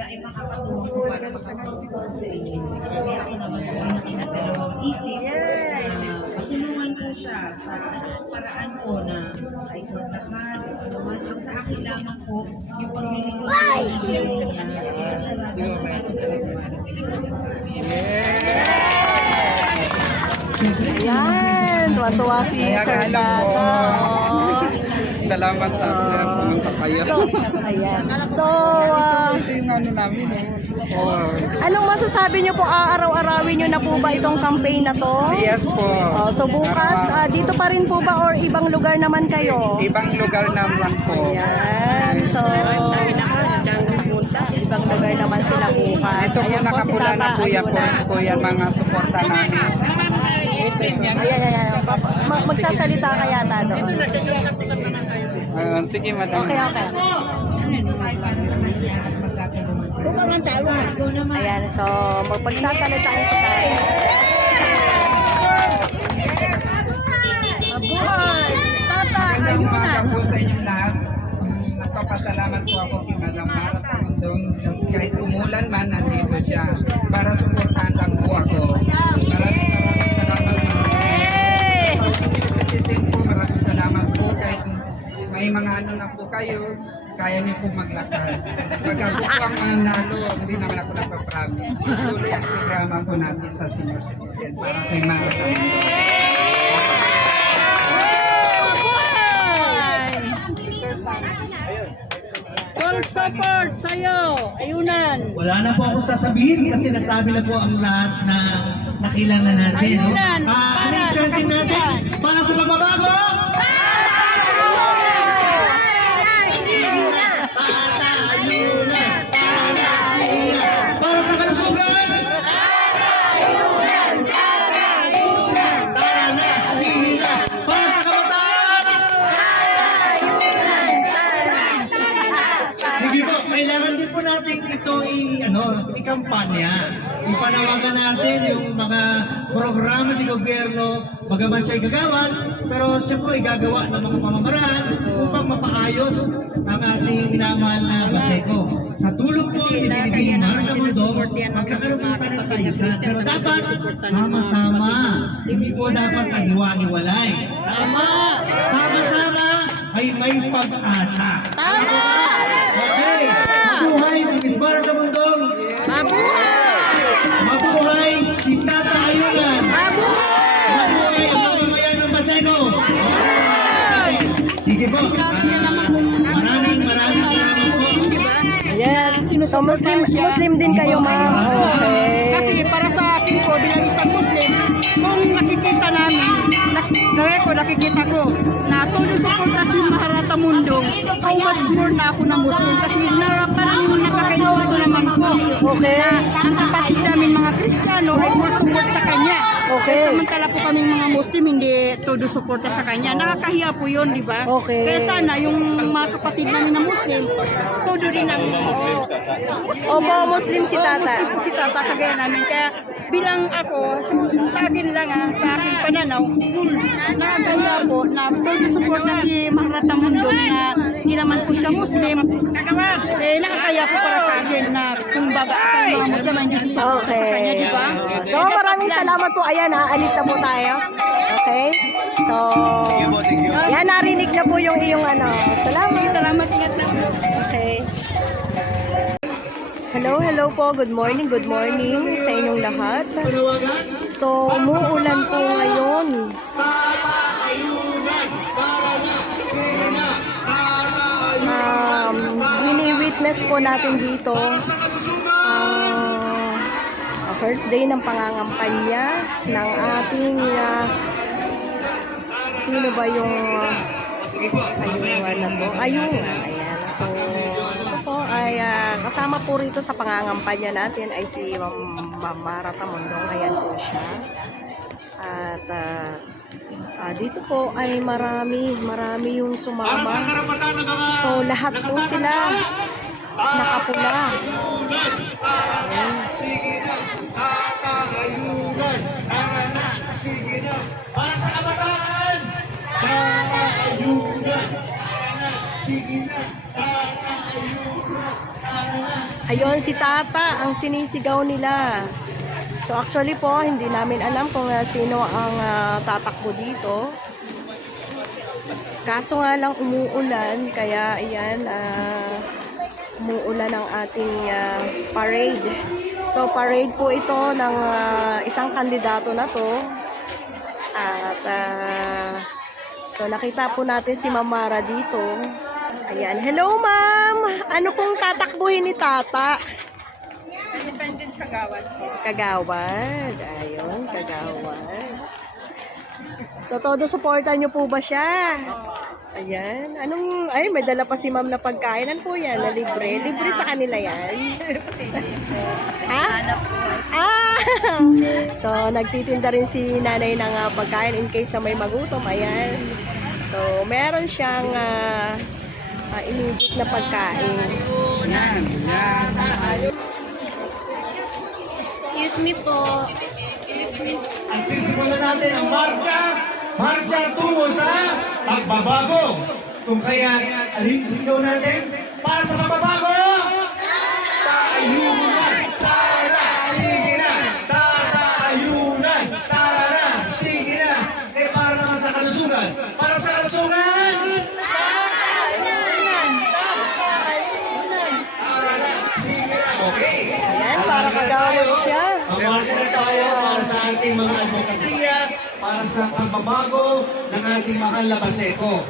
talaga ay makakatulong ko para makatulong sa inyo. Kaya ako naman po ay nakikadalawang isip. Patulungan ko siya sa paraan ko na ay kung sakali. Ang sa akin lamang po, yung paglilingkod ko sa niya. Ayan, tuwa-tuwa si Sir Tata. Salamat sa pumunta kayo. So, ayan. So, Ito yung ano namin eh. anong masasabi niyo po, araw-arawin niyo na po ba itong campaign na to? Yes po. So bukas, dito pa rin po ba or ibang lugar naman kayo? Ibang lugar naman po. Ayan, so ibang lugar naman sila bukas. Ito po Ayan po si nakapula na Tata kuya po. Ayuna. Po yan mga suporta namin. Ayan. Magsasalita ka yata doon. Sige madam. Okay. Ayan, so magpagsasalita kayo si Tata. Mabuhay! Tata Magandang umaga Ayuna! po sa inyong lahat. Nagpapasalamat po ako kay Madam Mara Tamundong kasi kahit umulan man, nandito siya para suportahan lang po ako. Maraming salamat po. Maraming salamat po kahit may mga ano na po kayo, kaya niyo po maglakad. Pag ako po ang manalo, hindi naman ako nagpapromise. Tuloy ang programa po natin sa senior citizen para kay Mara Tamundong. Full support sa'yo, Ayunan. Wala na po ako sasabihin kasi nasabi na po ang lahat na nakilala natin. Ayunan, Ano yung chanting natin? Para sa pagbabago! Para sa kalusugan! Para sa kabataan! Sige po, kailangan din po natin ito i-kampanya. Ipanawagan natin yung mga programa ng gobyerno, bagaman siya'y gagawin, pero siyempre igagawa ng mga pamamaraan upang mapaayos ang ating minamahal na Baseco. Sa tulong po ni Pilipinas na mundo, magkakaroon pa ng kaayusan. Pero dapat sama-sama. Hindi po dapat kahiwa-hiwalay. Sama-sama ay may pag-asa. Okay. Mabuhay si Miss Mara Tamundong. Mabuhay si Tata Ayuna. Mabuhay ang mamamayan ng Baseco. Sige po. Maraming salamat po. Yes, so Muslim din kayo, ma'am. Okay. Kasi para sa akin ko bilang isang Muslim, kung nakikita namin, nakikita ko na todo suporta si Mara Tamundong, how much more na ako na Muslim kasi parang nakakainsulto naman po. Okay. Na ang kapatid namin mga Kristiyano ay more support sa kanya. Okay. Samantala po kami mga Muslim hindi todo suporta sa kanya. Nakakahiya po yun, di ba? Okay. Kaya sana yung mga kapatid namin na Muslim, todo rin ang Opo, Muslim si Tata. Muslim po si Tata kagaya namin. Kaya bilang ako, sa akin lang sa aking pananaw, nakakaya po na todo support na si Mara Tamundong na hindi naman po siya Muslim. Nakakaya po para sa akin na kumbaga ang mga Muslim ay hindi siya sa kanya, di ba? So, maraming salamat po. Ayan, aalis na po tayo. Okay? So, yan, narinig na po yung iyong ano. Salamat. Salamat, ingat na po. Okay. Hello po. Good morning sa inyong lahat. So, umuulan po ngayon. Wini-witness po natin dito first day ng pangangampanya ng ating sino ba yung ayungan na to? Ayungan. Ayan. So, ito po ay kasama po rito sa pangangampanya natin ay si Ma'am Mara Tamundong. Ayan po siya. At dito po ay marami yung sumama. So, lahat po sila nakapula. Ayan. Para sa kabataan! Ayunan! Sige na! Ayun, si Tata ang sinisigaw nila. So actually po, hindi namin alam kung sino ang tatakbo dito. Kaso nga lang umuulan, kaya ayan, umuulan ang ating parade. So parade po ito ng isang kandidato na to. At so nakita po natin si Ma'am Mara dito. Ayan, hello ma'am! Ano pong tatakbuhin ni Tata? Independent Kagawad po. Kagawad. Ayun, Kagawad. So, todo suportan niyo po ba siya? Ayan. Ay, may dala pa si ma'am na pagkain. Ano po yan? Na libre? Libre sa kanila yan? Ha? Ah! So, nagtitinda rin si nanay ng pagkain in case na may magutom. Ayan. So, meron siyang immediate na pagkain. Yan, yan. Excuse me po. At sisimulan natin ang marcha tungo sa pagbabago. Kung kaya, alin sisigaw natin? Para sa pagbabago! Taayunan! Tara! Sige na! Tatayunan! Tara na! Sige na! Eh, para naman sa kalusugan. Para sa kalusugan! Tara na! Sige na! Okay! Ayan, para kagawad siya. Mamarcha na tayo para sa ating mga advokasya, para sa pagbabago ng ating mahal na Baseco.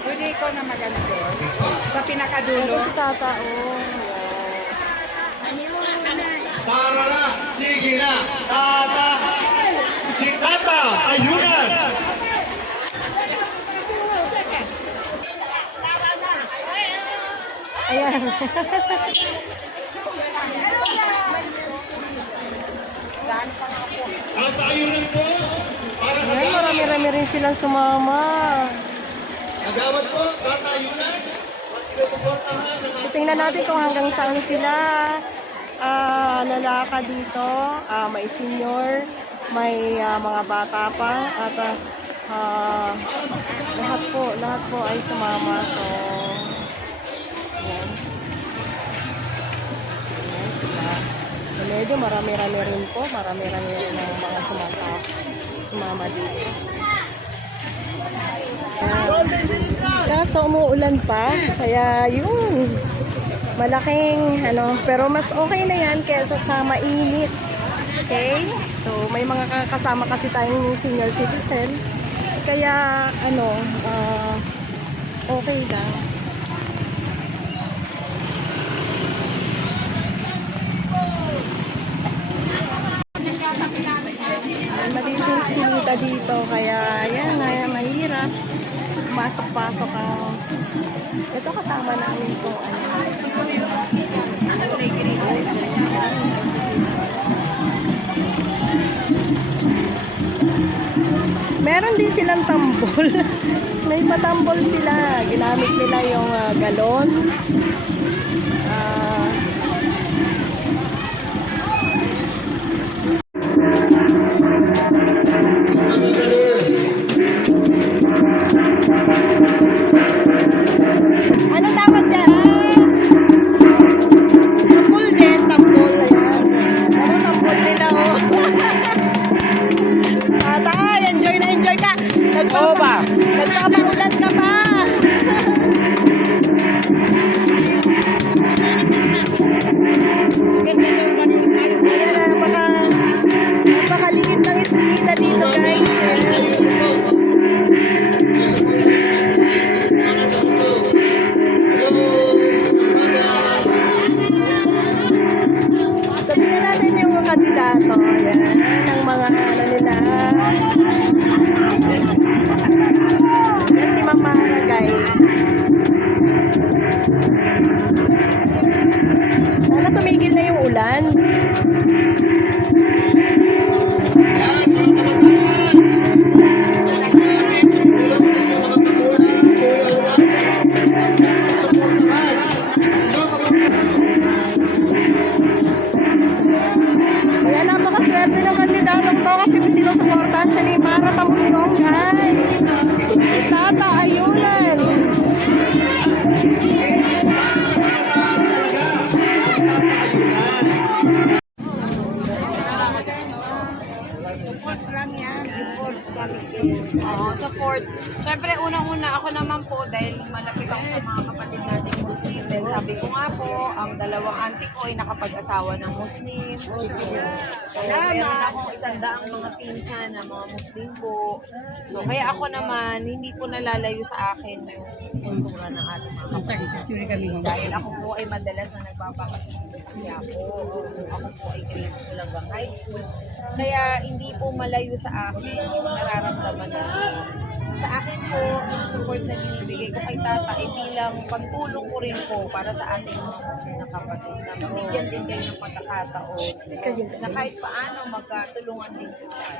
Pwede ikaw na maganda sa pinakadulo. Ito si Tata, oh. Tara na! Sige na! Si Tata! Ayunan! Ayan. Tata, ayunan po! Para Ayan, kagawad! marami-rami rin silang sumama. Kagawad po! Tata, ayunan! At sinusuportahan ng So, tingnan natin kung hanggang saan sila lalakad dito. May senior, may mga bata pa, at lahat po ay sumama. So, ayan. Ayan sila. So, medyo marami-rami rin po. Marami-rami rin ang mga sumama dito. Kaso umuulan pa, kaya yun, malaking pero mas okay na yan kaysa sa mainit. Okay? So may mga kasama kasi tayong senior citizen, kaya okay lang. Malinis kinita dito, kaya yan, mahirap. Pasok-pasok ang ito kasama namin po. Meron din silang tambol. May patambol sila. Ginamit nila yung galon. Ano tawag dyan? Tambol din, tambol. Ayan. Ano tambol nila, oh. Tatay, enjoy na enjoy ka. Nagpapaulan ka pa. Ayan, napakaliit ng eskinita dito, guys. Sabihin na natin yung mga kandidato. Ayan, ng mga nila. Yan si Ma'am Mara, guys. Sana tumigil na yung ulan. Kaya napakaswerte swerte ng kandidatong to kasi sinusuportahan siya ni Mara Tamundong, guys. Si Tata Ayunan. Oo, support. Siyempre, unang-una ako naman po dahil malapit ako sa mga kapatid natin Muslim. Dahil sabi ko nga po, ang dalawang auntie ko ay nakapag-asawa ng Muslim. So, meron akong 100 mga pinsan na mga Muslim po. So, kaya ako naman, hindi po nalalayo sa akin yung kultura ng ating mga kapatid. Dahil ako po ay madalas na nagbabakasyon sa Quiapo. Ako po ay grade school hanggang high school. Kaya hindi po malayo sa akin yung nararamdaman na sa akin po, yung support na binibigay ko kay Tata ay bilang pagtulong ko rin po para sa ating mga Muslim na kapatid na mabigyan din kayo ng pagkakataon na kahit paano magkatulungan din po tayo.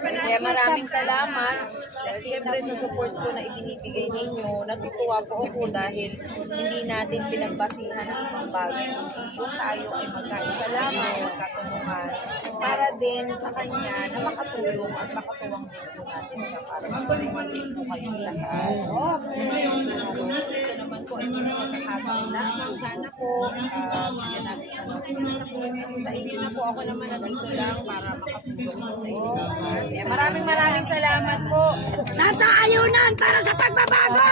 Kaya maraming salamat dahil syempre sa support po na ibinibigay ninyo, natutuwa po ako dahil hindi natin pinagbasihan ng ibang bagay, kundi yung tayo ay magkaisa lamang, magkatulungan para din sa kanya na makatulong at makatuwang din po natin siya para matulungan din po kayong lahat. Ito naman po ay mga pagkakataon lamang. Sana po, bigyan natin siya ng tulong. Kasi sa inyo na po ako naman nandito lang para makatulong po sa inyo. Kaya maraming salamat po. Tata Ayunan para sa pagbabago!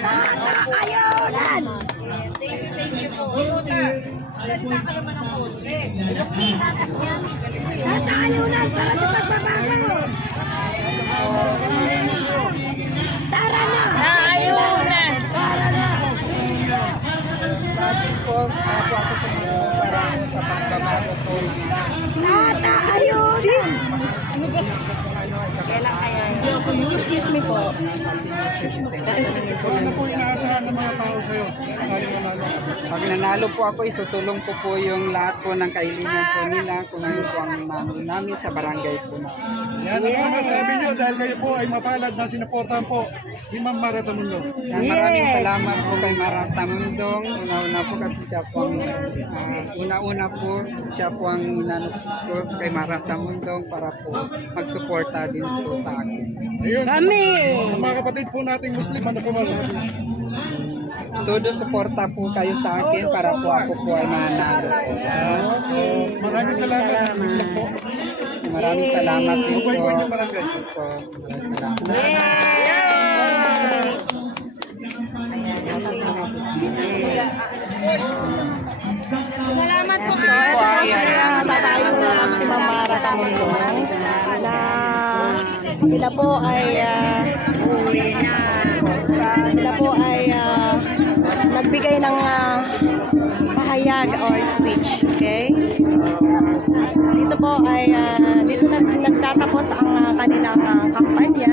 Tata Ayunan! Yes, thank you po. Suta, salita ka naman ng konti. Tata Ayunan para sa pagbabago! Tara na! Ayunan! Tara na! Tata Ayunan! Sis! Kailan kaya yun? Excuse me po. Ano po inaasahan ng mga tao sa'yo? Pag nanalo po ako, isusulong ko po yung lahat po ng kailinan po nila kung ano po ang namin namin sa barangay po na. Yan ang mga sabi nyo dahil kayo po ay mapalad na sinuportahan po ni Ma'am Mara Tamundong. Maraming salamat po kay Mara Tamundong. Una-una po kasi siya po ang una-una po siya po ang inano ko kay Mara Tamundong para po magsuporta din po sa akin. Ayun, Kami! sa mga kapatid po nating Muslim, ano po masabi? Todo suporta po kayo sa akin para po ako po ay manalo. So, maraming salamat. Good luck po. Maraming salamat din po. Buhay po inyong barangay. Po. Maraming salamat. Salamat po. So, ito po sila tatayo na lang si Ma'am Mara Tamundong na sila po ay nagbigay ng pahayag or speech. Okay? So, dito po ay dito na nagtatapos ang kanilang kampanya.